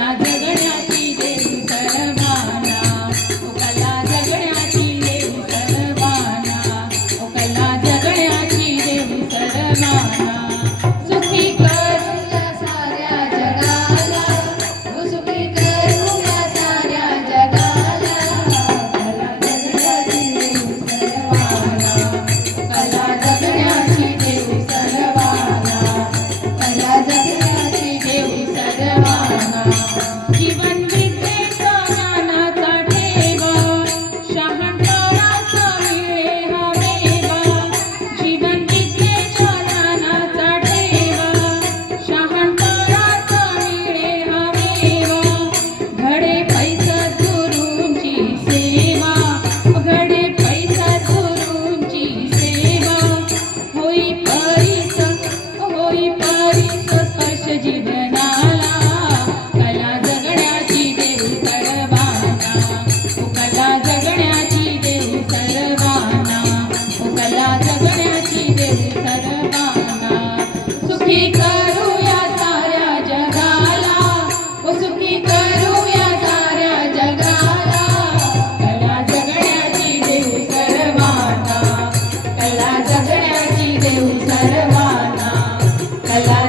कला जगण्याची देव सर्वांना, ओ कला जगण्याची देव सर्वांना, ओ कला जगण्याची देव सर्वांना. सुखी करूया साऱ्या जगाला, ओ सुखी करूया साऱ्या जगाला. कला जगण्याची देव सर्वांना, कला जगण्याची देव सर्वांना, कला जगण्याची देव सर्वांना. जीवन विद्येचा ज्ञानाचा ठेवा, शहाणपणाचा मिळे हमेवा. जीवन विद्येच्या ज्ञानाचा ठेवा, शहाणपणाचा मिळे हमेवा. घडे पैसा गुरूंची सेवा, घडे पैसा गुरूंची सेवा. होई परीस स्पर्श जीवनाला. कला जगण्याची देव सर्वांना, ओ कला जगण्याची देव सर्वांना, ओ कला जगण्याची देव सर्वांना. सुखी करूया साऱ्या जगाला, ओ सुखी करूया साऱ्या जगाला. कला जगण्याची देव सर्वांना, कला जगण्याची देव सर्वांना, कला